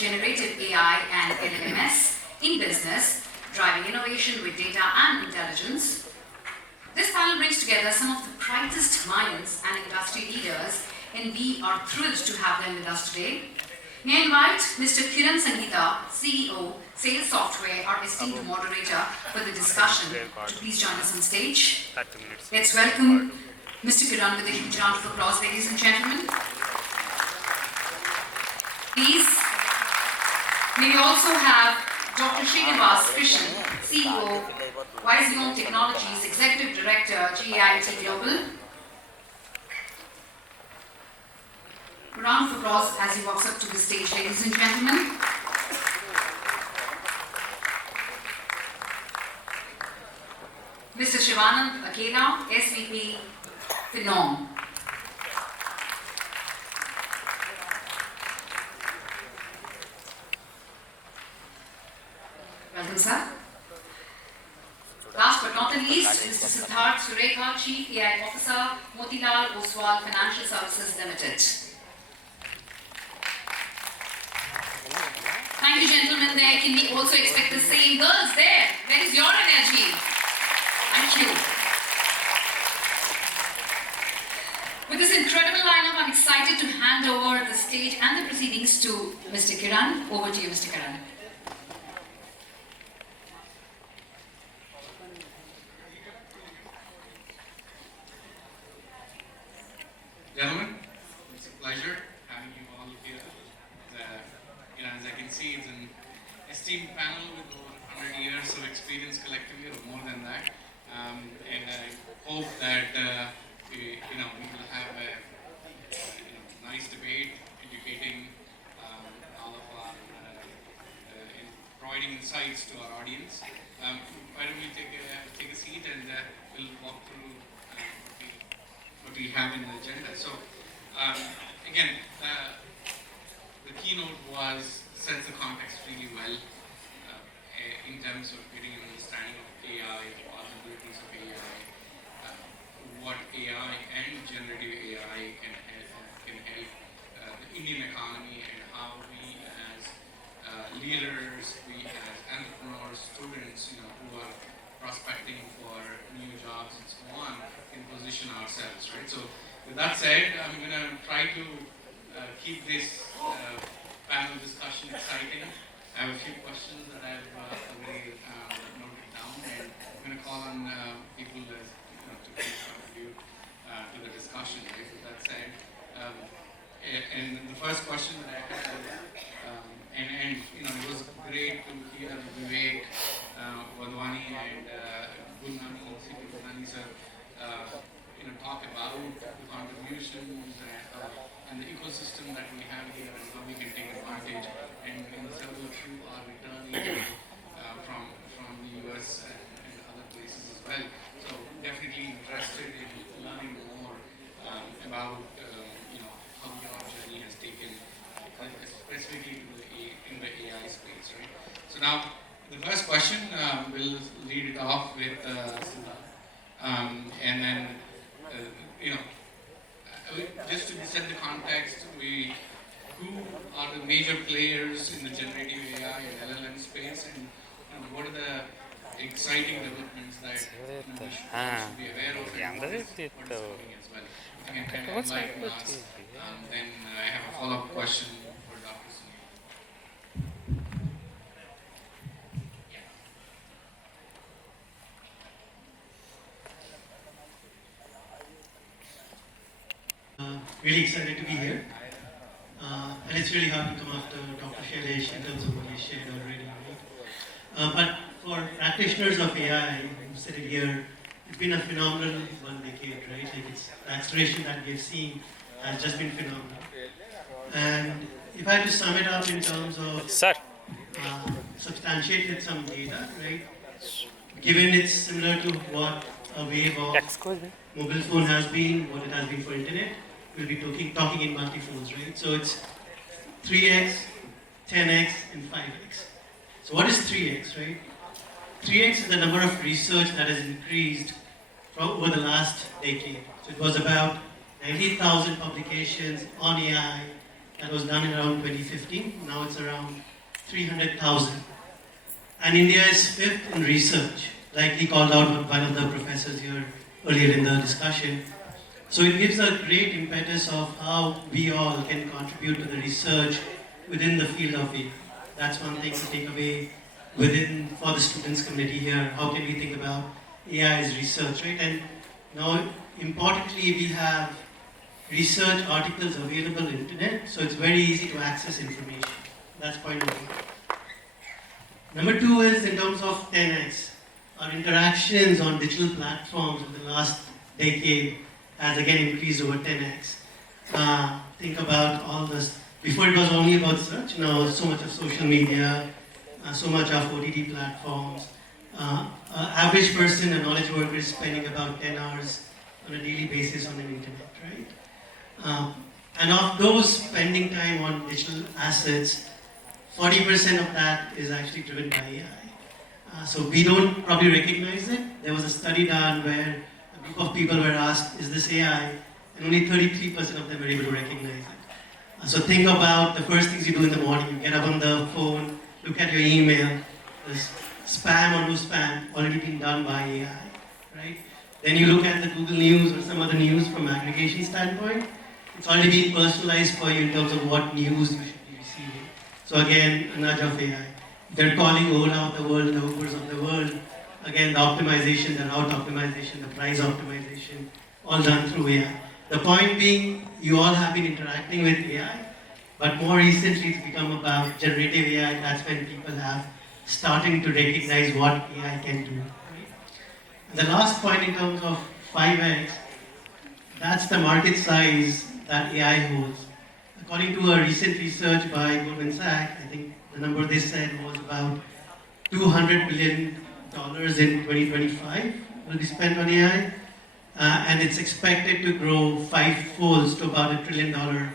Generative AI and LLMs in business, driving innovation with data and intelligence. This panel brings together some of the brightest minds and industry leaders, and we are thrilled to have them with us today. May I invite Mr. Kiran Sangita, CEO, Sales Software, our esteemed moderator, for the discussion to please join us on stage. Let's welcome Mr. Kiran with a huge round of applause, ladies and gentlemen. Please, may we also have Dr. Srinivas, Kishan, CEO, Yxiom Technologies, Executive Director, GAIT Global. A round of applause as he walks up to the stage, ladies and gentlemen. Mr. Sivanand, Akella, SVP, Phenom. Welcome, sir. Last but not the least, Mr. Siddharth, Sureka, Chief AI Officer, Motilal, Oswal Financial Services Limited. Thank you, gentlemen. There can we also expect the same. Girls, there. Where is your energy? Thank you. With this incredible lineup, I'm excited to hand over the stage and the proceedings to Mr. Kiran. Over to you, Mr. Kiran. Gentlemen, it's a pleasure having you all here. As I can see, it's an esteemed panel with over 100 years of experience collectively, or more than that. And I hope that we will have a nice debate, educating all of our, and providing insights to our audience. Why don't we take a seat and we'll walk through what we have in the agenda. So, again, the keynote sets the context really well in terms of getting an understanding of AI, the possibilities of AI, what AI and generative AI can help the Indian economy, and how we as leaders, we as entrepreneurs, students, who are prospecting for new jobs and so on, can position ourselves, right? So, with that said, I'm going to try to keep this panel discussion exciting. I have a few questions that I've already noted down, and I'm going to call on people to please contribute to the discussion, right? With that said, and the first question that I had, and it was great to hear Vivek, Wadhwani, and Gunani sir talk about the contributions and the ecosystem that we have here, and how we can take advantage. And several of you are returning from the US and other places as well. So definitely interested in learning more about how your journey has taken, specifically in the AI space, right? So now the first question, we'll lead it off with Siddharth. And then, just to set the context, who are the major players in the generative AI and LLM space, and what are the exciting developments that we should be aware of, and what is coming as well. If you can kind of enlighten us, then I have a follow-up question for Dr. Sunil. Really excited to be here. And it's really hard to come after Dr. Shailesh in terms of what he shared already. Right? But for practitioners of AI who sitting here, it's been a phenomenal 1 decade, right? Like the acceleration that we've seen has just been phenomenal. And if I had to sum it up in terms of substantiate with some data, right? Given it's similar to what a wave of mobile phone has been, what it has been for internet, we'll be talking in multi-folds, right? So it's 3x, 10x, and 5x. So what is 3x, right? 3x is the number of research that has increased over the last decade. So it was about 90,000 publications on AI That was done in around 2015. Now it's around 300,000. And India is fifth in research, like he called out one of the professors here earlier in the discussion. So it gives a great impetus of how we all can contribute to the research within the field of AI. That's one thing to take away for the students community here. How can we think about AI as research, right? And now, importantly, we have research articles available on the internet, so it's very easy to access information. That's point number one. Number two is in terms of 10x. Our interactions on digital platforms in the last decade has again increased over 10x. Think about all this. Before it was only about search, now so much of social media, so much of OTT platforms. Average person, a knowledge worker, is spending about 10 hours on a daily basis on the internet, right? And of those spending time on digital assets, 40% of that is actually driven by AI. So we don't probably recognize it. There was a study done where a group of people were asked, is this AI? And only 33% of them were able to recognize it. So think about the first things you do in the morning. You get up on the phone, look at your email, there's spam or no spam already been done by AI, right? Then you look at the Google News or some other news from aggregation standpoint, it's already been personalized for you in terms of what news you should be receiving. So again, a nudge of AI. They're calling Ola of the world, the Ubers of the world. Again, the optimization, the route optimization, the price optimization, all done through AI. The point being, you all have been interacting with AI, but more recently it's become about generative AI. That's when people have starting to recognize what AI can do. The last point in terms of 5x, that's the market size that AI holds. According to a recent research by Goldman Sachs, I think the number they said was about $200 billion in 2025 will be spent on AI. And it's expected to grow five-folds to about $1 trillion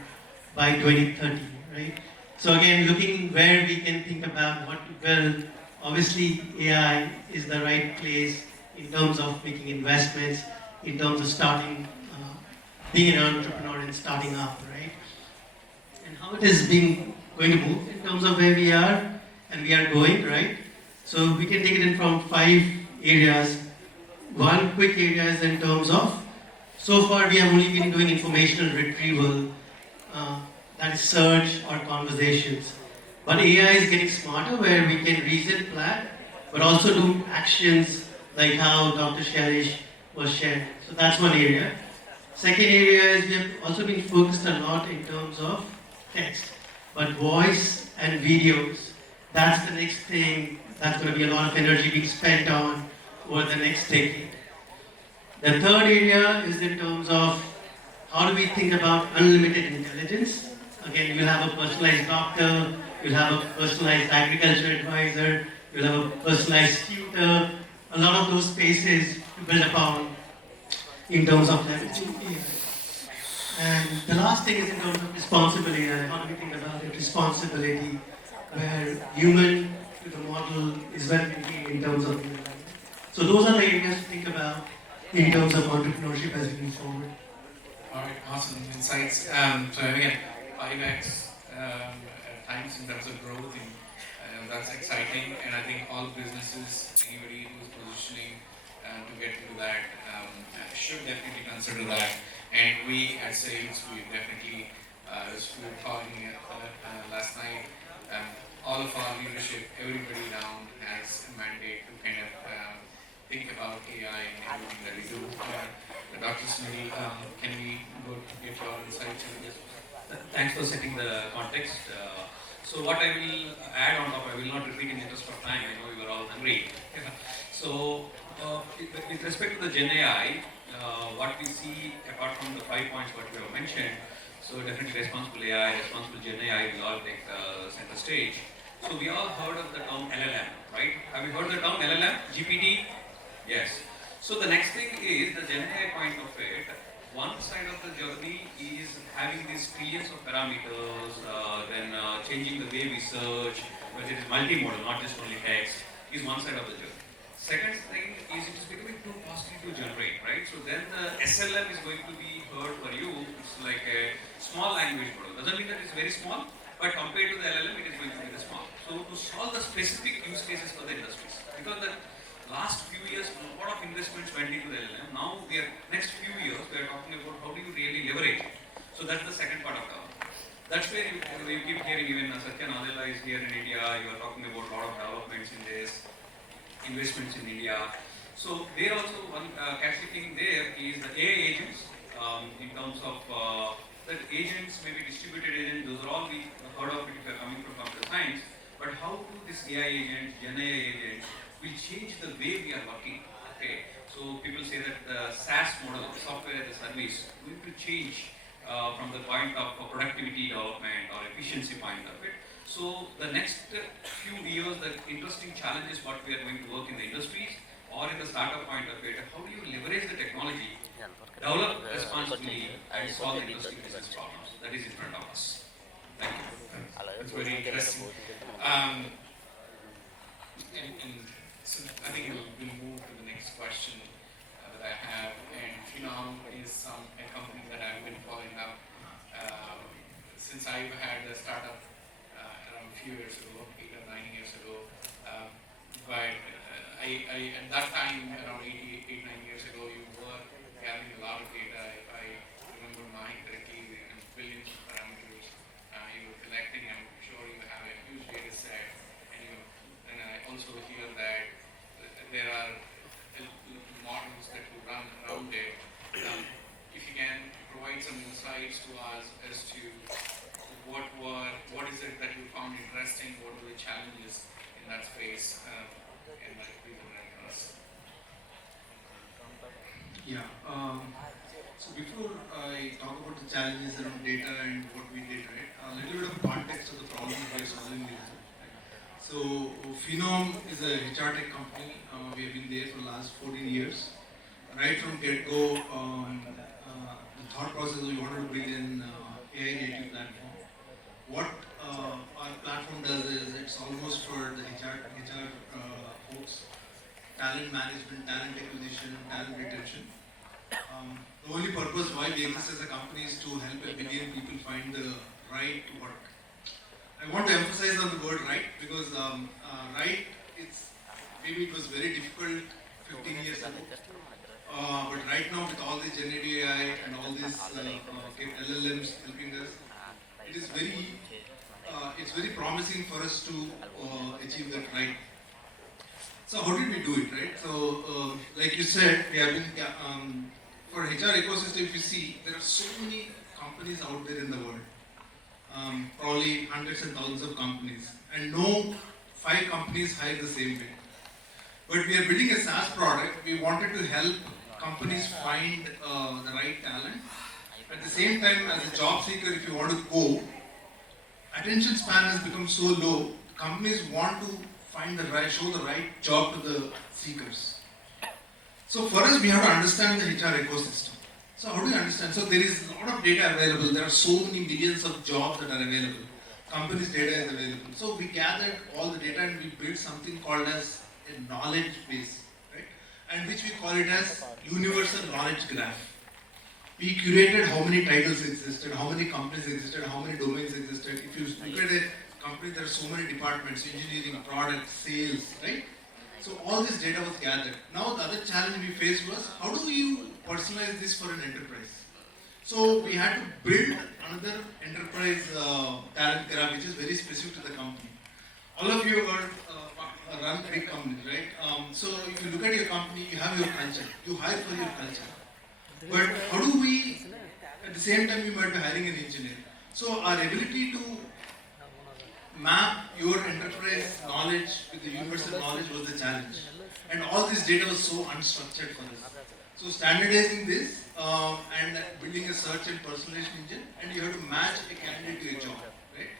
by 2030, right? So again, looking where we can think about what to build, obviously AI is the right place in terms of making investments, in terms of starting, being an entrepreneur and starting up, right? And how it is going to move in terms of where we are and we are going, right? So we can take it in from 5 areas. One quick area is in terms of, so far we have only been doing informational retrieval, that is search or conversations. But AI is getting smarter where we can reason, plan, but also do actions like how Dr. Shailesh was shared. So that's one area. Second area is we have also been focused a lot in terms of text, but voice and videos, that's the next thing that's going to be a lot of energy being spent on over the next decade. The third area is in terms of how do we think about unlimited intelligence. Again, you'll have a personalized doctor, you'll have a personalized agriculture advisor, you'll have a personalized tutor, a lot of those spaces to build upon in terms of leveraging AI. And the last thing is in terms of responsible AI. How do we think about it? Responsibility, where human to the model is well maintained in terms of human life. So those are the areas to think about in terms of entrepreneurship as we move forward. All right, awesome insights. So again, 5x times in terms of growth, and that's exciting. And I think all businesses, anybody who's positioning to get to that, should definitely consider that. And we at Sales, we definitely, as we were talking last night, all of our leadership, everybody down has a mandate to kind of think about AI and everything that we do. Dr. Sunil, can we go get your insights on this? Thanks for setting the context. So what I will add on top, I will not repeat in the interest of time. I know you are all hungry. So with respect to the Gen AI, what we see apart from the 5 points what we have mentioned, so definitely responsible AI, responsible Gen AI will all take center stage. So we all heard of the term LLM, right? Have you heard the term LLM? GPT? Yes. So the next thing is the Gen AI point of it. One side of the journey is having these trillions of parameters, then changing the way we search, whether it is multimodal, not just only text, is one side of the journey. Second thing is it is becoming too costly to generate, right? So then the SLM is going to be heard for you. It's like a small language model. The Doesn't mean that it's very small, but compared to the LLM, it is going to be very small. So to solve the specific use cases for the industries, because the last few years, a lot of investments went into the LLM. Now, next few years, we are talking about how do you really leverage it. So that's the second part of the. That's where you keep hearing even Satya Nadella is here in India. You are talking about a lot of developments in this, investments in India. So there also one catchy thing there is the AI agents in terms of that agents, maybe distributed agents. Those are all we heard of it if you are coming from computer science. But how do this AI agents, Gen AI agents, will change the way we are working? Okay, so people say that the SaaS model, software as a service, will change from the point of productivity development or efficiency point of it. So the next few years, the interesting challenge is what we are going to work in the industries or in the startup point of it. How do you leverage the technology, develop responsibly, and solve the interesting business problems that is in front of us? Thank you. It's very interesting. So I think we'll move to the next question that I have. And Phenom is a company that I've been following up since I've had the startup around a few years ago, 8 or 9 years ago. But I at that time, around 9 years ago, you were gathering a lot of data. If I remember mine correctly, billions of parameters you were collecting. I'm sure you have a huge data set. And I also hear that there are models that you run around it. If you can provide some insights to us as to what is it that you found interesting, what were the challenges in that space, and please enlighten us. Yeah. So before I talk about the challenges around data and what we did, right, a little bit of context of the problem we are solving here. So Phenom is a HR tech company. We have been there for the last 14 years. Right from get-go, the thought process we wanted to bring in AI native platform. What our platform does is it's almost for the HR folks, talent management, talent acquisition, talent retention. The only purpose why we exist as a company is to help a billion people find the right work. I want to emphasize on the word right because right, maybe it was very difficult 15 years ago. But right now with all the generative AI and all these LLMs helping us, it's very promising for us to achieve that right. So how did we do it, right? So like you said, we have been, for HR ecosystem, if you see, there are so many companies out there in the world. Probably hundreds and thousands of companies, and no 5 companies hire the same way. But we are building a SaaS product. We wanted to help companies find the right talent. At the same time, as a job seeker, if you want to go, attention span has become so low. Companies want to show the right job to the seekers. So for us, we have to understand the HR ecosystem. So how do you understand? So there is a lot of data available. There are so many millions of jobs that are available. Companies' data is available. So we gathered all the data and we built something called as a knowledge base, right? And which we call it as universal knowledge graph. We curated how many titles existed, how many companies existed, how many domains existed. If you look at a company, there are so many departments, engineering, product, sales, right? So all this data was gathered. Now the other challenge we faced was, how do you personalize this for an enterprise? So we had to build another enterprise talent graph, which is very specific to the company. All of you are run big companies, right? So if you look at your company, you have your culture. You hire for your culture. But how do we, at the same time, you might be hiring an engineer. So our ability to map your enterprise knowledge with the universal knowledge was the challenge. And all this data was so unstructured for us. So standardizing this and building a search and personalization engine, and you have to match a candidate to a job, right?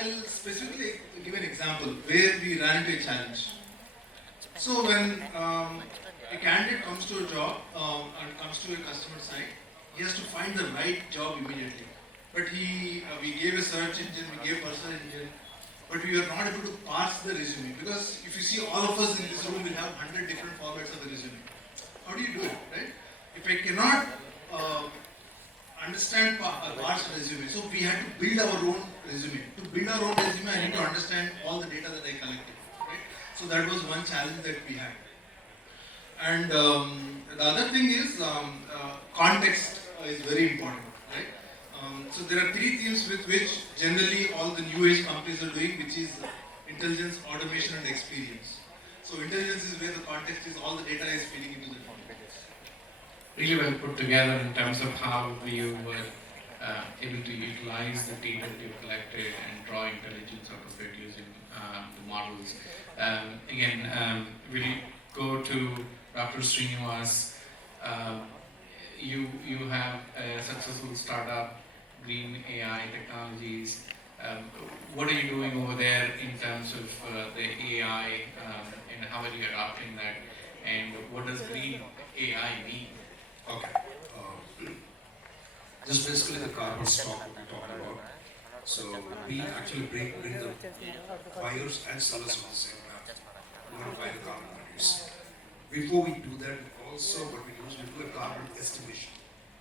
I'll specifically give an example where we ran into a challenge. So when a candidate comes to a job and comes to a customer site, he has to find the right job immediately. But we gave a search engine, we gave personal engine, but we are not able to parse the resume, because if you see all of us in this room will have 100 different formats of a resume. How do you do it, right? If I cannot understand parts of resume. So we had to build our own resume. To build our own resume, I need to understand all the data that I collected. Right? So that was one challenge that we had. And the other thing is context is very important. Right? So there are three themes with which generally all the new age companies are doing, which is intelligence, automation, and experience. So intelligence is where the context is, all the data is feeding into the context. Really well put together in terms of how you were able to utilize the data that you've collected and draw intelligence out of it using the models. Again, we'll go to Dr. Srinivas. You have a successful startup, Green AI Technologies. What are you doing over there in terms of the AI and how are you adopting that? And what does Green AI mean? Okay. This is basically the carbon stock that we talked about. So we actually bring the buyers and sellers on the same path. We want to buy the carbon values. Before we do that, also what we do is we do a carbon estimation,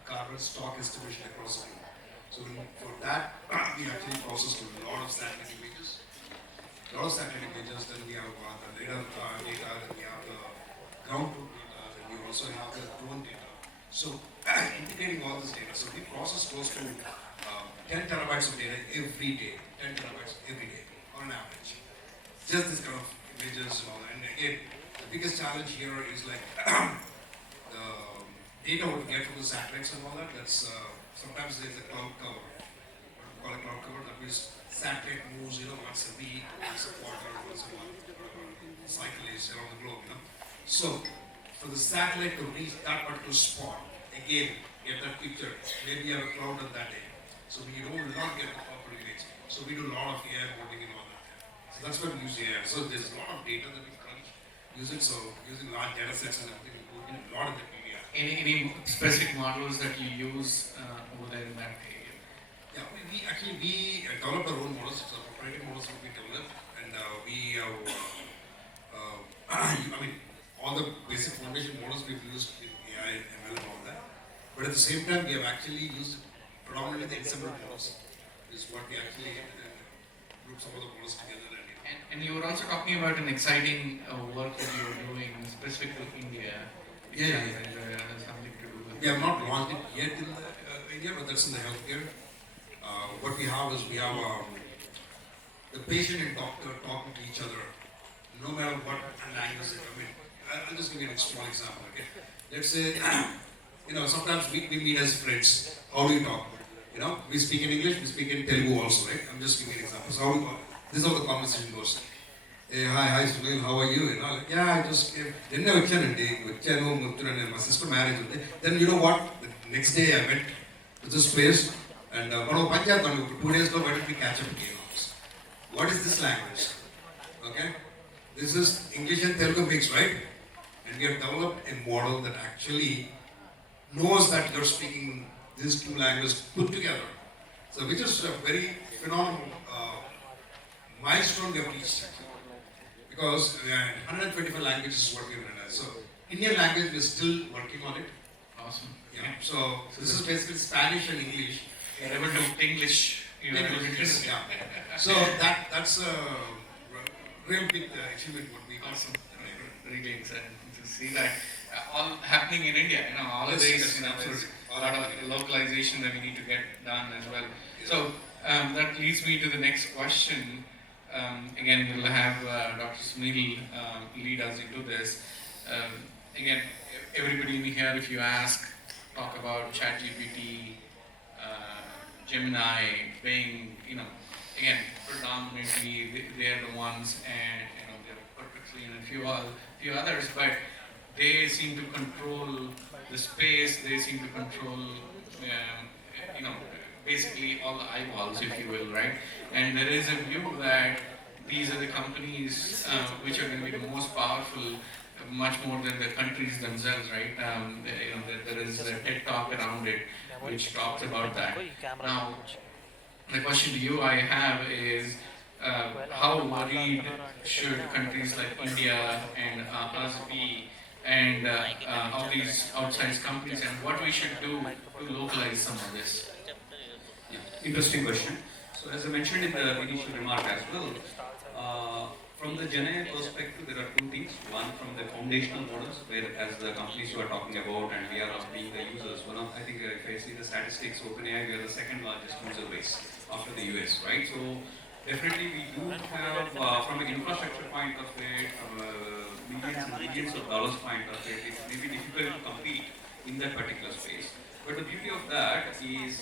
carbon stock estimation across the globe. So for that, we actually process a lot of static images. Then we have the data, then we have the ground truth data, then we also have the drone data. So integrating all this data, so we process close to 10 terabytes of data every day, 10 terabytes every day on an average. Just this kind of images and all that. And again, the biggest challenge here is like the data what we get from the satellites and all that, that's sometimes there's a cloud cover. What we call a cloud cover, that means satellite moves, once a week, once a quarter, once a month, cycle is around the globe, So for the satellite to reach that particular spot, again, get that picture, maybe you have a cloud on that day. So we will not get the proper image. So we do a lot of AI modeling and all that. So that's why we use AI. So there's a lot of data that we crunch using, so using large data sets and everything, we do a lot of the AI. Any specific models that you use over there in that area? Yeah, we actually developed our own models. So proprietary models that we developed, and we have, I mean, all the basic foundation models we've used in AI, ML, and all that. But at the same time, we have actually used predominantly the ensemble models. Is what we actually group some of the models together. And you were also talking about an exciting work that you were doing specific to India. Yeah. Something to do with. We have not launched it yet in India, but that's in the healthcare. What we have is we have the patient and doctor talking to each other, no matter what language they come in. I'll just give you a small example. Okay, let's say sometimes we meet as friends. How do you talk? We speak in English, we speak in Telugu also, right? I'm just giving an example. So this is how the conversation goes. Hey, hi Sunil, how are you? Yeah, I just came. Then I Yxiom, my sister married. Then you know what? The next day I went to this place and 2 days ago, why did we catch up again? What is this language? Okay? This is English and Telugu mix, right? And we have developed a model that actually knows that you're speaking these two languages put together. So which is a very phenomenal milestone we have reached. Because 125 languages is what we have realized. So Indian language we're still working on it. Awesome. Yeah. So this is basically Spanish and English. You're able to English. English, yeah. So that's a real big achievement what we got. Awesome. Really exciting to see that all happening in India. All of this, a lot of localization that we need to get done as well. So that leads me to the next question. Again, we'll have Dr. Sunil lead us into this. Again, everybody in here, if you ask, talk about ChatGPT, Gemini, Bing, again, predominantly they're the ones, and they're perfectly and a few others, but they seem to control the space. They seem to control, basically all the eyeballs, if you will, right? And there is a view that these are the companies which are going to be the most powerful, much more than the countries themselves, right? There is a TED talk around it which talks about that. Now, the question to you I have is, how worried should countries like India and us be and how these outside companies and what we should do to localize some of this? Yeah, interesting question. So as I mentioned in the initial remark as well, from the GenAI perspective, there are two things. One, from the foundational models, where as the companies you are talking about and we are being the users, I think if I see the statistics, OpenAI, we are the second largest user base after the US, right? So definitely we do have, from an infrastructure point of it, from a millions and billions of dollars point of it, it may be difficult to compete in that particular space. But the beauty of that is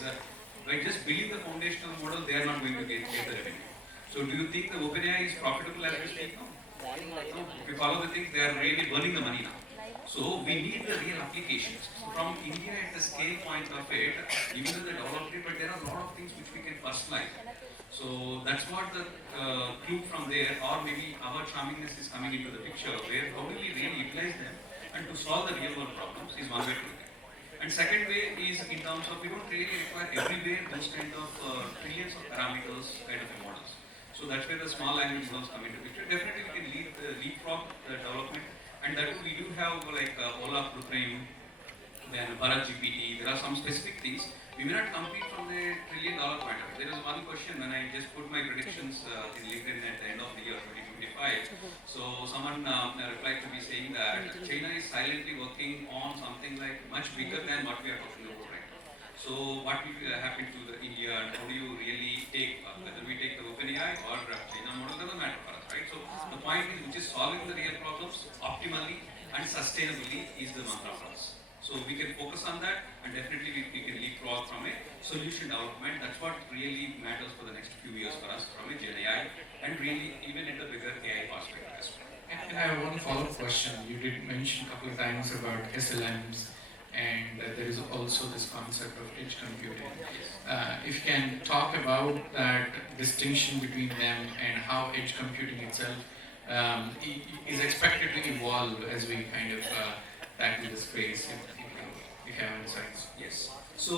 by just building the foundational model, they are not going to get the revenue. So do you think the OpenAI is profitable as we speak now? No. If you follow the things, they are really burning the money now. So we need the real applications. From India at the scale point of it, even though they developed it, but there are a lot of things which we can personalize. So that's what the clue from there, or maybe our charmingness is coming into the picture, where how do we really utilize them and to solve the real world problems is one way to look at it. And second way is in terms of we don't really require everywhere those kind of trillions of parameters kind of models. So that's where the small language models come into picture. Definitely we can leapfrog the development, and that we do have like Ola Pruthrim, then Bharat GPT. There are some specific things. We may not compete from the $1 trillion point of view. There was one question when I just put my predictions in LinkedIn at the end of the year 2025. So someone replied to me saying that China is silently working on something like much bigger than what we are talking about right now. So what will happen to the India, and how do you really take, whether we take the OpenAI or China model, doesn't matter for us, right? So the point is, which is solving the real problems optimally and sustainably is the mantra for us. So we can focus on that, and definitely we can leapfrog from a solution development. That's what really matters for the next few years for us from a Gen AI, and really even at the bigger AI perspective as well. And I have one follow-up question. You did mention a couple of times about SLMs, and there is also this concept of edge computing. If you can talk about that distinction between them and how edge computing itself is expected to evolve as we kind of tackle the space, if you have insights. Yes. So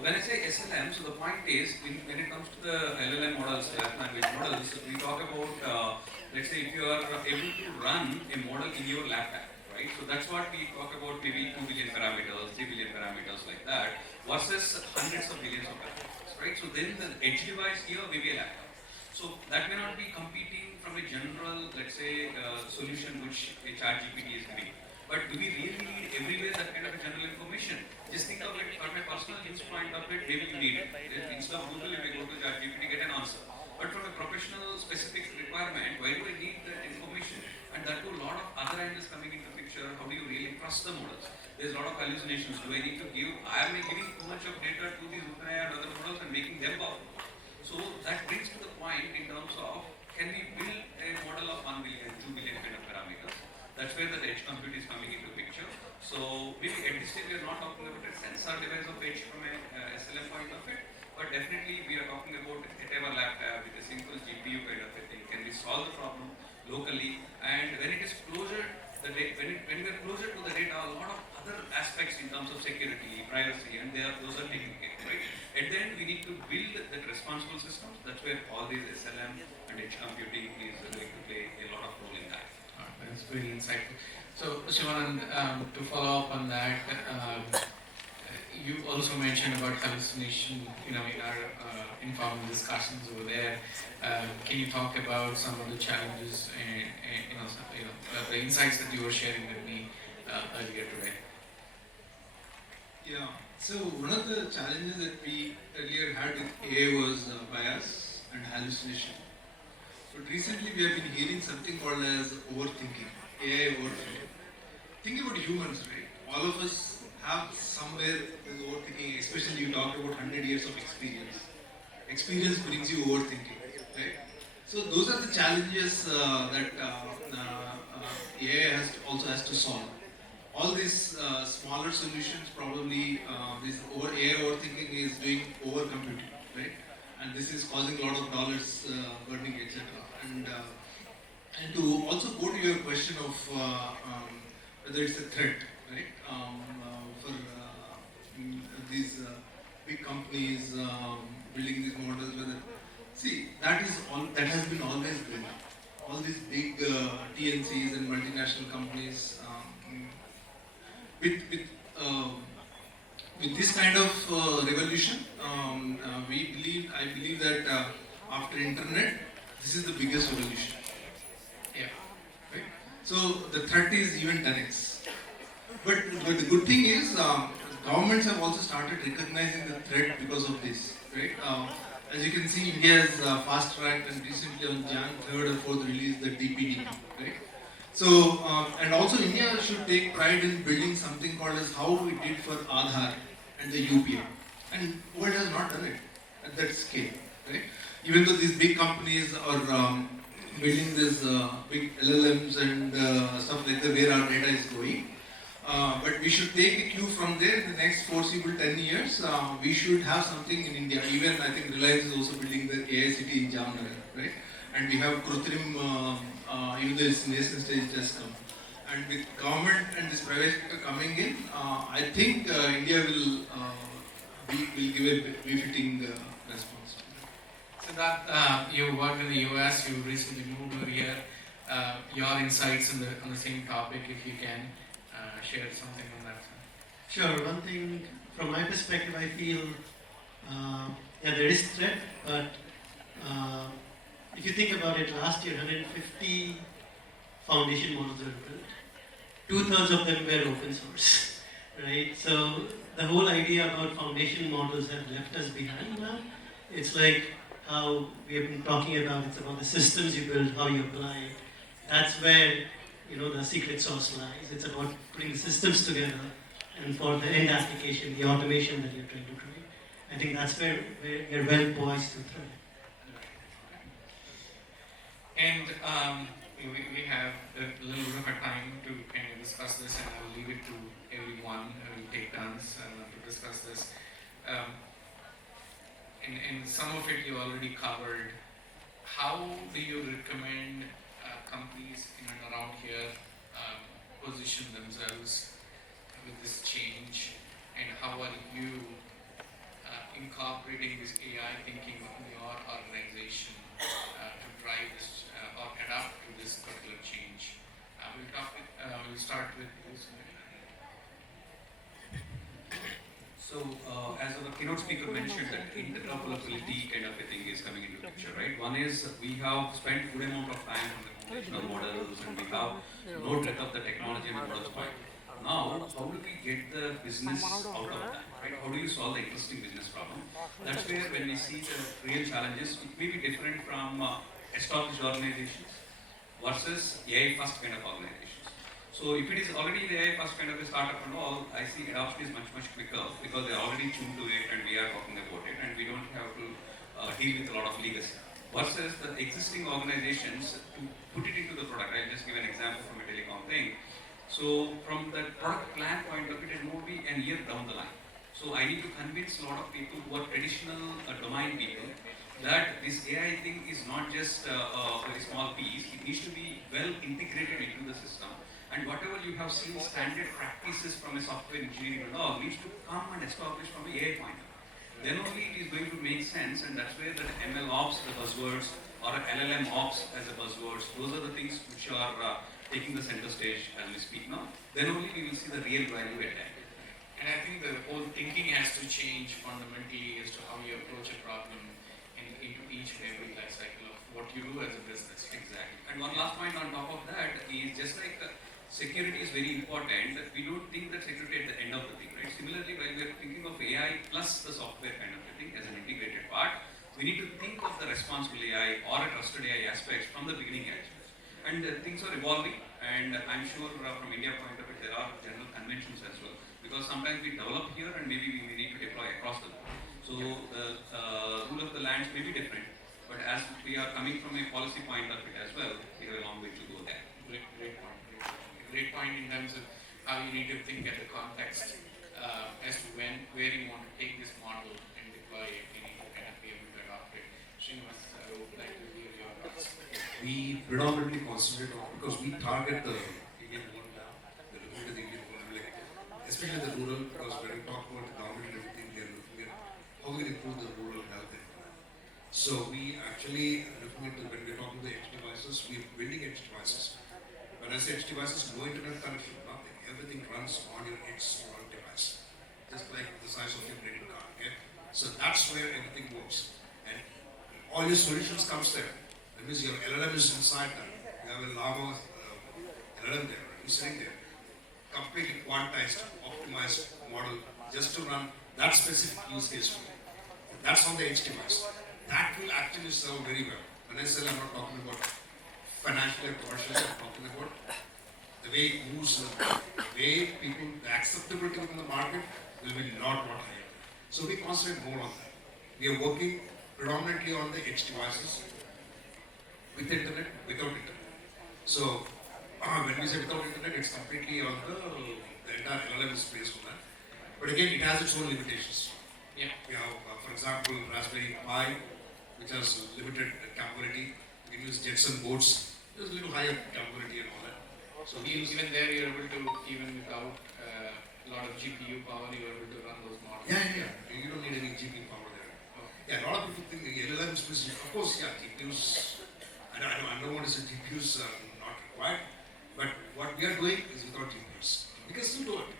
when I say SLM, so the point is when it comes to the LLM models, language models, we talk about let's say if you are able to run a model in your laptop, right? So that's what we talk about, maybe 2 billion parameters, 3 billion parameters like that, versus hundreds of billions of parameters, right? So then the edge device here may be a laptop. So that may not be competing from a general, let's say, solution which a ChatGPT is giving. But do we really need everywhere that kind of a general information? Just think of it from a personal use point of it, maybe you need it. Instead of Google, if you go to ChatGPT, get an answer. But from a professional specific requirement, why do I need that information? And that too, a lot of other angles coming into picture. How do you really trust the models? There's a lot of hallucinations. Do I need to give, am I giving too much of data to these OpenAI and other models and making them powerful? So that brings to the point in terms of, can we build a model of 1 billion, 2 billion kind of parameters? That's where the edge compute is coming into picture. So maybe at this stage we are not talking about a sensor device of edge from a SLM point of it, but definitely we are talking about at our laptop with a single GPU kind of a thing. Can we solve the problem locally? And when it is closer, when we are closer to the data, a lot of other aspects in terms of security, privacy, and they are closer taken care, right? At the end, we need to build that responsible systems. That's where all these SLM and edge computing is going to play a lot of role in that. That's very insightful. So, Sivanand, to follow up on that, you also mentioned about hallucination, in our informal discussions over there. Can you talk about some of the challenges and the insights that you were sharing with me earlier today? Yeah. So one of the challenges that we earlier had with AI was bias and hallucination. But recently we have been hearing something called as overthinking, AI overthinking. Think about humans, right? All of us have somewhere this overthinking, especially you talked about 100 years of experience. Experience brings you overthinking, right? So those are the challenges that AI also has to solve. All these smaller solutions probably, this AI overthinking is doing overcomputing, right? And this is causing a lot of dollars burning, etc. And to also go to your question of whether it's a threat, right? For these big companies building these models, that has been always there. All these big TNCs and multinational companies kind of revolution. I believe that after internet, this is the biggest revolution. Yeah, right. So the threat is even 10x. But the good thing is, governments have also started recognizing the threat because of this, right? As you can see, India has fast-tracked and recently on Jan 3rd or 4th released the DPD, right? So, and also India should take pride in building something called as how we did for Aadhaar and the UPI. And world has not done it at that scale, right? Even though these big companies are building these big LLMs and stuff like that, where our data is going. But we should take a cue from there in the next foreseeable 10 years. We should have something in India. Even I think Reliance is also building the AI city in Jamnagar, right? And we have Krutrim, even though it's nascent stage, just come. And with government and this private sector coming in, I think India will give a befitting response. Siddharth, you worked in the US, you recently moved over here. Your insights on the same topic, if you can share something on that. Sure. One thing from my perspective, I feel there is threat, but if you think about it, last year 150 foundation models were built. 2/3 of them were open source, right? So the whole idea about foundation models have left us behind now. It's like how we have been talking about. It's about the systems you build, how you apply it. That's where the secret sauce lies. It's about putting the systems together, and for the end application, the automation that you're trying to create. I think that's where you're well poised to thrive. And we have a little bit of a time to kind of discuss this, and I will leave it to everyone who will take turns to discuss this. And some of it you already covered. How do you recommend companies in and around here position themselves with this change, and how are you incorporating this AI thinking in your organization to drive this or adapt to this particular change? We'll start with this. So, as our keynote speaker mentioned, that interoperability kind of a thing is coming into the picture, right? One is we have spent good amount of time on the foundational models, and we have no breadth of the technology and models point. Now, how do we get the business out of that, right? How do you solve the interesting business problem? That's where when we see the real challenges, it may be different from established organizations versus AI-first kind of organizations. So if it is already the AI-first kind of a startup and all, I see adoption is much quicker because they are already tuned to it and we are talking about it and we don't have to deal with a lot of legacy. Versus the existing organizations to put it into the product. I'll just give an example from a telecom thing. So from the product plan point of it, it will be a year down the line. So I need to convince a lot of people who are traditional domain people that this AI thing is not just a very small piece. It needs to be well integrated into the system. And whatever you have seen standard practices from a software engineering and all needs to come and establish from an AI point of view. Then only it is going to make sense, and that's where the ML ops, the buzzwords, or LLM ops as a buzzwords, those are the things which are taking the center stage as we speak now. Then only we will see the real value at that. And I think the whole thinking has to change fundamentally as to how you approach a problem into each and every life cycle of what you do as a business. Exactly. And one last point on top of that is just like security is very important. We don't think that security at the end of the thing, right? Similarly, while we are thinking of AI plus the software kind of a thing as an integrated part, we need to think of the responsible AI or a trusted AI aspects from the beginning edge. And things are evolving, and I'm sure from India point of view, there are general conventions as well. Because sometimes we develop here and maybe we need to deploy across the board. So the rule of the lands may be different, but as we are coming from a policy point of it as well, we have a long way to go there. Great point. Great point in terms of how you need to think at the context as to where you want to take this model and deploy it. You need to kind of be able to adopt it. Srinivas, I would like to hear your thoughts. We predominantly concentrate on, because we target the Indian rural, the Indian rural, especially the rural, because when we talk about the government and everything, we are looking at how we can improve the rural health. So we actually looking at when we're talking about the edge devices, we are building edge devices. When I say edge devices, no internet connection, nothing. Everything runs on your edge small device. just like the size of your credit card. Okay? So that's where everything works. And all your solutions comes there. That means your LLM is inside that. You have a Llama LLM there, right? You're sitting there. Completely quantized, optimized model just to run that specific use case for you. That's on the edge device. That will actually serve very well. When I say I'm not talking about financial or commercial, I'm talking about the way it moves, the way people, the acceptability within the market will be a lot higher. So we concentrate more on that. We are working predominantly on the edge devices with internet, without internet. So when we say without internet, it's completely on the entire LLM is based on that. But again, it has its own limitations. Yeah. We have, for example, Raspberry Pi, which has limited capability. You can use Jetson boards. There's a little higher capability and all that. So even there, you're able to, even without a lot of GPU power, you're able to run those models. Yeah. You don't need any GPU power there. Yeah, a lot of people think the LLMs, of course, yeah, GPUs. I don't want to say GPUs are not required, but what we are doing is without GPUs. We can still do it.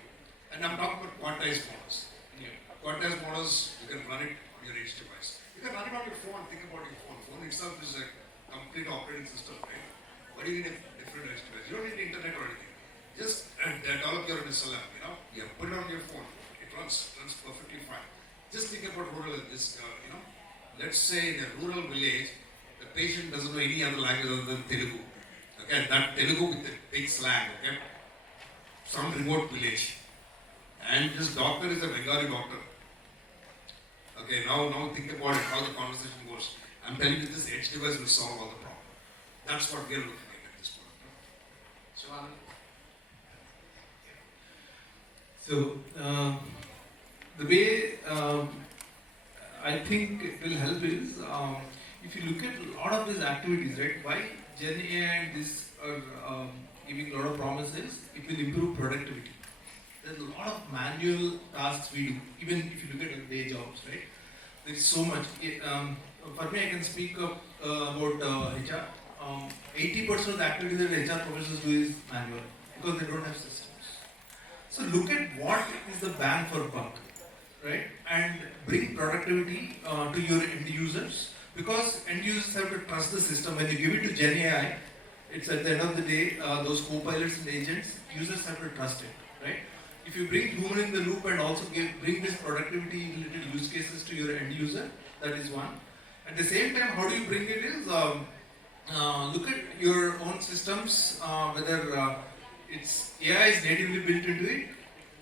And I'm talking about quantized models. Yeah. Quantized models, you can run it on your edge device. You can run it on your phone. Think about your phone. Phone itself is a complete operating system, right? But you need a different edge device. You don't need internet or anything. Just develop your SLM, you put it on your phone. It runs perfectly fine. Just think about rural, let's say in a rural village, the patient doesn't know any other language other than Telugu. Okay, that Telugu with a big slang, okay? Some remote village. And this doctor is a Bengali doctor. Okay, now think about it, how the conversation goes. I'm telling you, this edge device will solve all the problems. That's what we are looking at this point. Sivanand? So, the way I think it will help is, if you look at a lot of these activities, right, why Gen AI and this are giving a lot of promises, it will improve productivity. There's a lot of manual tasks we do, even if you look at our day jobs, right? There is so much. For me, I can speak up about HR. 80% of the activities that HR professionals do is manual because they don't have systems. So look at what is the bang for buck, right? And bring productivity to your end users, because end users have to trust the system. When you give it to Gen AI, it's at the end of the day, those co-pilots and agents, users have to trust it, right? If you bring human in the loop and also bring this productivity related use cases to your end user, that is one. At the same time, how do you bring it is, look at your own systems, whether it's AI is natively built into it,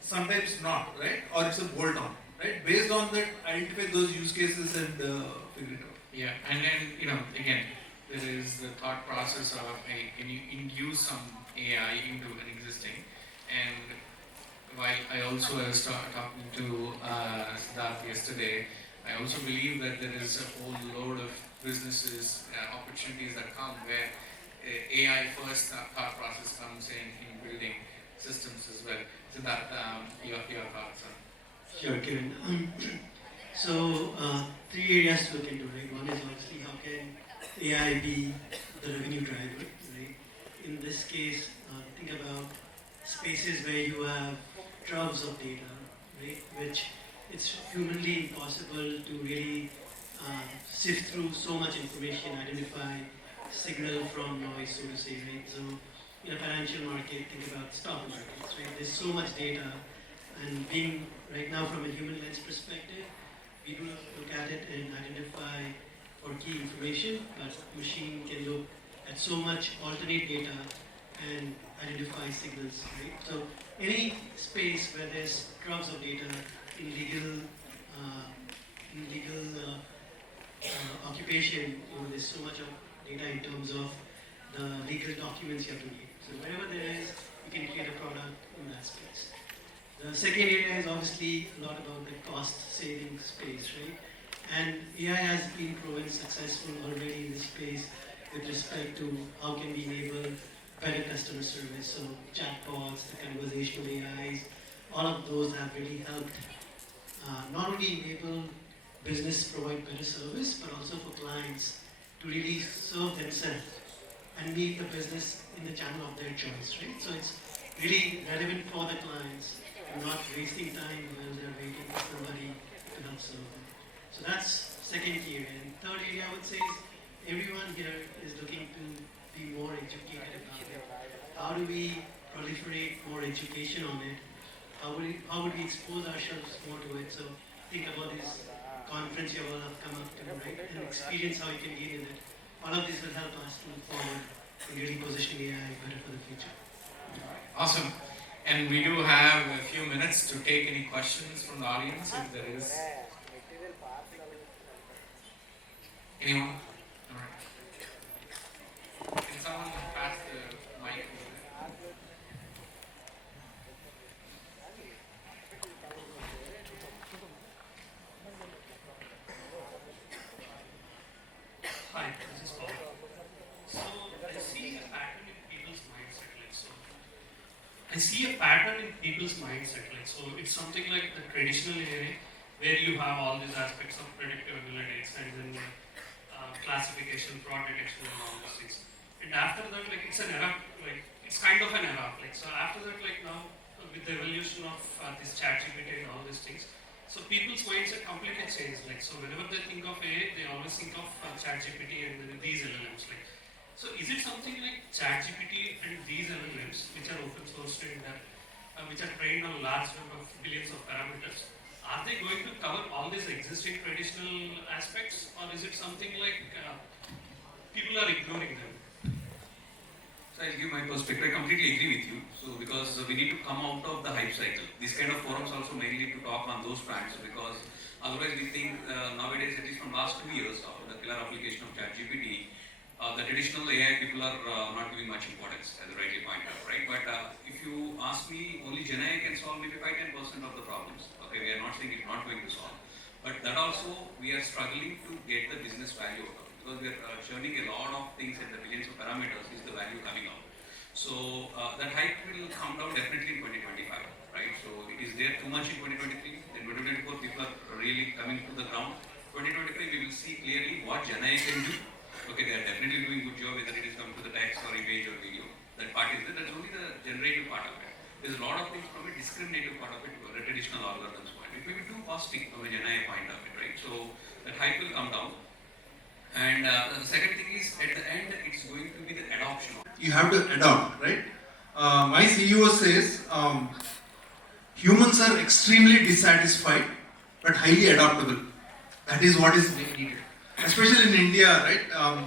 sometimes not, right? Or it's a bolt-on, right? Based on that, identify those use cases and figure it out. Yeah, and then, again, there is the thought process of, hey, can you induce some AI into an existing? And while I also was talking to Siddharth yesterday, I also believe that there is a whole load of businesses, opportunities that come where AI first thought process comes in building systems as well. Siddharth, your thoughts on? Sure, Kiran. So, three areas to look into, right? One is obviously how can AI be the revenue driver, right? In this case, think about spaces where you have troves of data, right? Which it's humanly impossible to really sift through so much information, identify signal from noise, so to say, right? So, in a financial market, think about stock markets, right? There's so much data, and being right now from a human lens perspective, we do look at it and identify for key information, but machine can look at so much alternate data and identify signals, right? So any space where there's troves of data in legal occupation, there's so much of data in terms of the legal documents you have to read. So wherever there is, you can create a product in that space. The second area is obviously a lot about the cost-saving space, right? And AI has been proven successful already in this space with respect to how can we enable better customer service. So chatbots, the conversational AIs, all of those have really helped not only enable business provide better service, but also for clients to really serve themselves and meet the business in the channel of their choice, right? So it's really relevant for the clients and not wasting time while they're waiting for somebody to help serve them. So that's second key area. And third area I would say is everyone here is looking to be more educated about it. How do we proliferate more education on it? How would we expose ourselves more to it? So think about this conference you all have come up to, right? And experience how you can gain in it. All of this will help us move forward in really positioning AI better for the future. Awesome. And we do have a few minutes to take any questions from the audience if there is. Anyone? All right. Can someone pass the mic over there? Hi, this is Paul. So I see a pattern in people's mindset, so it's something like the traditional AI where you have all these aspects of predictive analytics and then classification, fraud detection and all those things. And after that, like it's an era, like it's kind of an era. Like so after that, like now with the evolution of this ChatGPT and all these things, so people's mindset completely changed. Like so whenever they think of AI, they always think of ChatGPT and then these LLMs. Like so, is it something like ChatGPT and these LLMs, which are open source and which are trained on large number of billions of parameters, are they going to cover all these existing traditional aspects, or is it something like people are ignoring them? So I'll give my perspective. I completely agree with you. So because we need to come out of the hype cycle. This kind of forums also mainly to talk on those fronts because otherwise we think nowadays, at least from last 2 years after the killer application of ChatGPT, the traditional AI people are not giving much importance, as I rightly pointed out, right? But if you ask me, only Gen AI can solve maybe 5-10% of the problems. Okay, we are not saying it's not going to solve, but that also we are struggling to get the business value out of it because we are churning a lot of things at the billions of parameters. Is the value coming out? So that hype will come down definitely in 2025, right? So it is there too much in 2023. In 2024, people are really coming to the ground. 2023, we will see clearly what Gen AI can do. Okay, they are definitely doing good job, whether it is come to the text or image or video. That part is there. That's only the generative part of it. There's a lot of things from a discriminative part of it, or a traditional algorithms point. It may be too costly from a Gen AI point of it, right? So that hype will come down. And the second thing is, at the end, it's going to be the adoption. You have to adopt, right? My CEO says humans are extremely dissatisfied but highly adaptable. That is what is needed. Especially in India, right?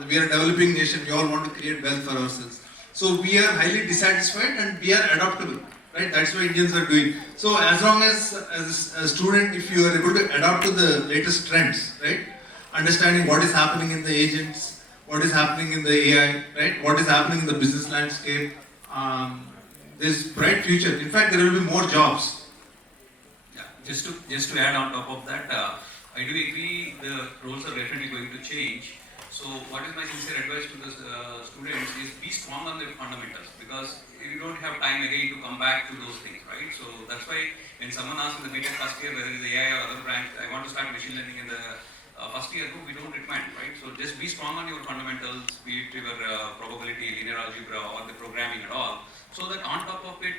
We are a developing nation. We all want to create wealth for ourselves. So we are highly dissatisfied and we are adaptable, right? That's what Indians are doing. So as long as a student, if you are able to adapt to the latest trends, right? Understanding what is happening in the agents, what is happening in the AI, right? What is happening in the business landscape. There's bright future. In fact, there will be more jobs. Yeah, just to add on top of that, I do agree the roles are definitely going to change. So what is my sincere advice to the students is be strong on the fundamentals because you don't have time again to come back to those things, right? So that's why when someone asks in the BTech first year whether it is AI or other branch, I want to start machine learning in the first year group, we don't recommend, right? So just be strong on your fundamentals, be it your probability, linear algebra, or the programming at all. So that on top of it,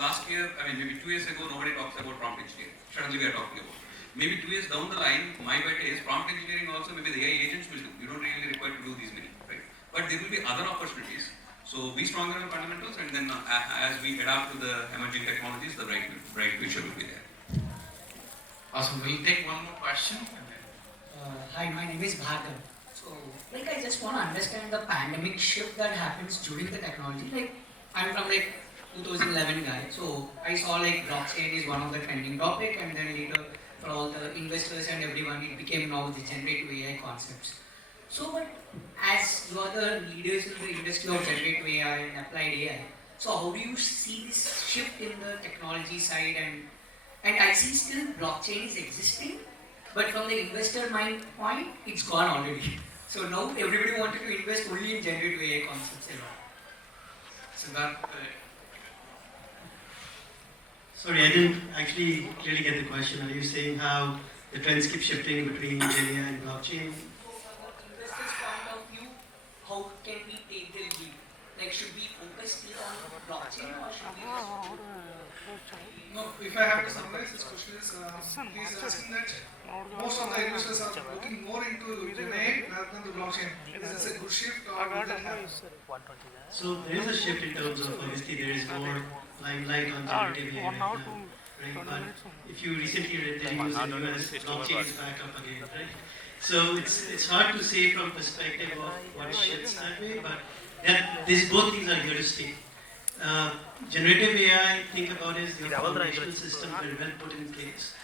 last year, I mean maybe 2 years ago, nobody talks about prompt engineering. Suddenly we are talking about. Maybe 2 years down the line, my bet is prompt engineering also maybe the AI agents will do. You don't really require to do these many, right? But there will be other opportunities. So be stronger on fundamentals and then as we adapt to the emerging technologies, the bright future will be there. Awesome. We'll take one more question. Hi, my name is Bhargav. So, like, I just want to understand the pandemic shift that happens during the technology. Like, I'm from like 2011 guy, so I saw like blockchain is one of the trending topic, and then later for all the investors and everyone, it became now the generative AI concepts. So, but as you are the leaders in the industry of generative AI and applied AI, so how do you see this shift in the technology side? And I see still blockchain is existing, but from the investor mind point, it's gone already. So now everybody wanted to invest only in generative AI concepts and all. Siddharth, Sorry, I didn't actually clearly get the question. Are you saying how the trends keep shifting between Gen AI and blockchain? So from the investor's point of view, how can we take the lead? Like should we focus still on blockchain or should we No, if I have to summarize this question is, he's asking that most of the investors are looking more into Gen AI rather than the blockchain. Is this a good shift or will that happen? So there is a shift in terms of, obviously there is more limelight on generative AI right now, right? But if you recently read the news in the US, blockchain is back up again, right? So it's hard to say from perspective of what shifts that way, but these both things are here to stay. Generative AI, think about it, your foundational systems were well put in place.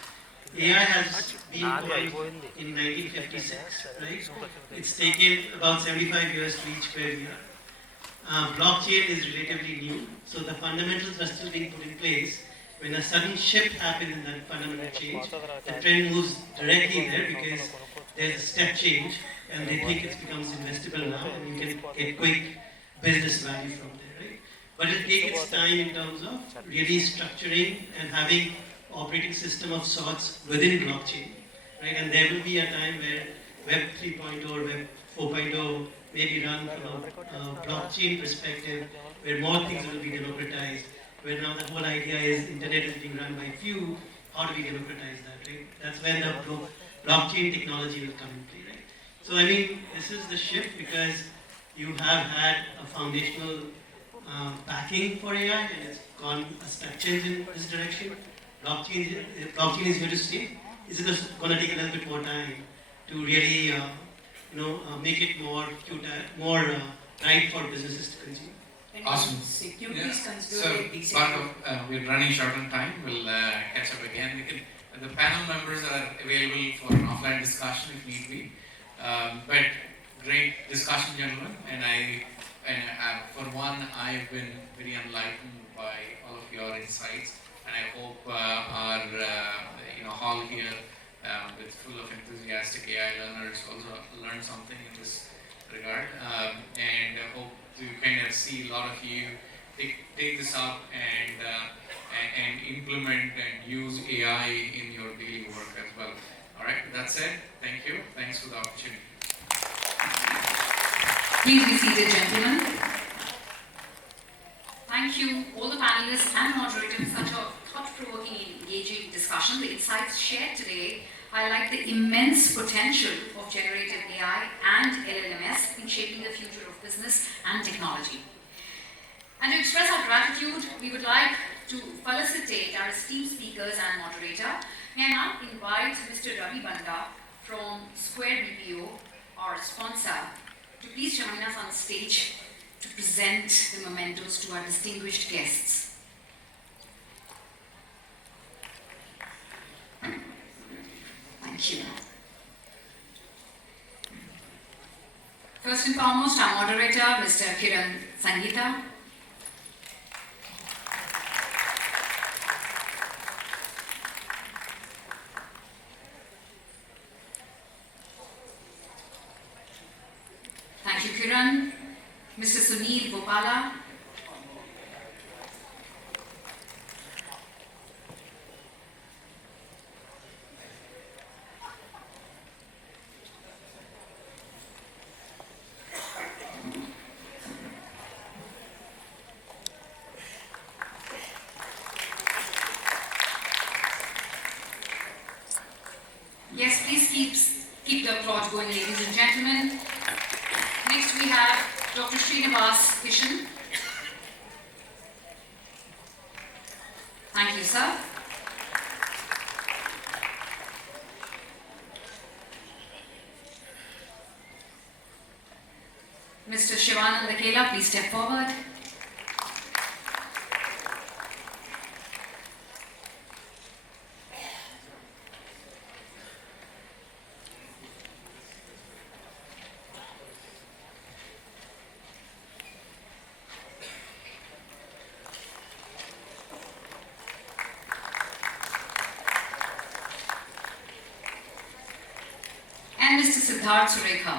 AI has been born in 1956, right? It's taken about 75 years to reach where we are. Blockchain is relatively new, so the fundamentals are still being put in place. When a sudden shift happens in that fundamental change, the trend moves directly there because there's a step change and they think it becomes investable now and you can get quick business value from there, right? But it'll take its time in terms of really structuring and having operating system of sorts within blockchain, right? And there will be a time where Web 3.0 or Web 4.0 may be run from a blockchain perspective, where more things will be democratized, where now the whole idea is internet is being run by few, how do we democratize that, right? That's when the blockchain technology will come in play, right? So I mean, this is the shift because you have had a foundational backing for AI and it's gone a step change in this direction. Blockchain is here to stay. It's just going to take a little bit more time to really, make it more right for businesses to consume. Awesome. Security is So, considered a decent. part of, we're running short on time. We'll catch up again. The panel members are available for an offline discussion if need be. But great discussion, gentlemen. And for one, I've been very enlightened by all of your insights. And I hope our hall here with full of enthusiastic AI learners also learn something in this regard. And I hope to kind of see a lot of you take this up and implement and use AI in your daily work as well. All right, that said, thank you. Thanks for the opportunity. Please be seated, gentlemen. Thank you, all the panelists and moderators, for such a thought-provoking and engaging discussion. The insights shared today highlight the immense potential of generative AI and LLMs in shaping the future of business and technology. And to express our gratitude, we would like to felicitate our esteemed speakers and moderator. May I now invite Mr. Ravi Banda from Square BPO, our sponsor, to please join us on stage to present the mementos to our distinguished guests. Thank you. First and foremost, our moderator, Mr. Kiran Sangita. Thank you, Kiran. Mr. Sunil Vuppala. Yes, please keep the applaud going, ladies and gentlemen. Next we have Dr. Srinivas Kishan. Thank you, sir. Mr. Sivanand Akella, please step forward. And Mr. Siddharth Sureka.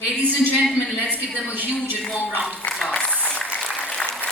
Ladies and gentlemen, let's give them a huge and warm round of applause.